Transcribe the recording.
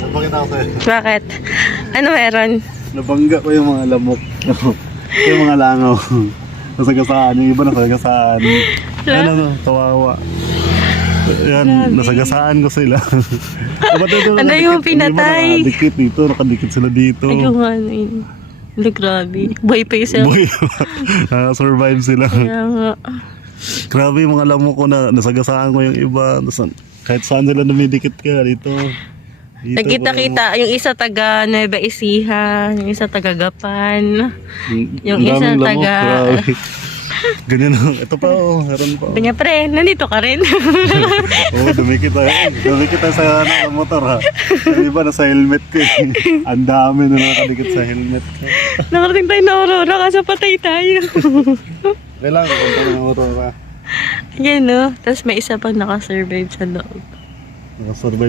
Napakita ko sa'yo. Bakit? Ano meron? Nabangga ko yung mga lamok. Yung mga langaw. Nasagasaan. Yung iba nasagasaan. Ano, kawawa. Yan, nasagasaan ko sila. Ano yung pinatay? Nakadikit dito, nakadikit sila dito. Ay, yung ano yun. Wala, grabe. Buhay pa yung Boy, survive sila. Kaya nga. Grabe yung mga lamok ko na nasagasaan ko yung iba. Kahit saan sila namidikit ka dito. Nagkita-kita, yung isa taga Nueva Ecija, yung isa taga Gapan, yung Ang isa daming lamok, taga... grabe. Ganyan o. Ito pa o. Meron pa o. Kanya pre, nandito ka rin. Oo, dumikit tayo. Dumikit tayo sa motor ha. Yung iba nasa helmet ko eh. Ang dami na nakadikit sa helmet ko. Nakarating tayo na Aurora kasi patay tayo. Kailangan punta ng Aurora. Yan no, tapos may isa pang nakasurvive sa loob. Nakasurvive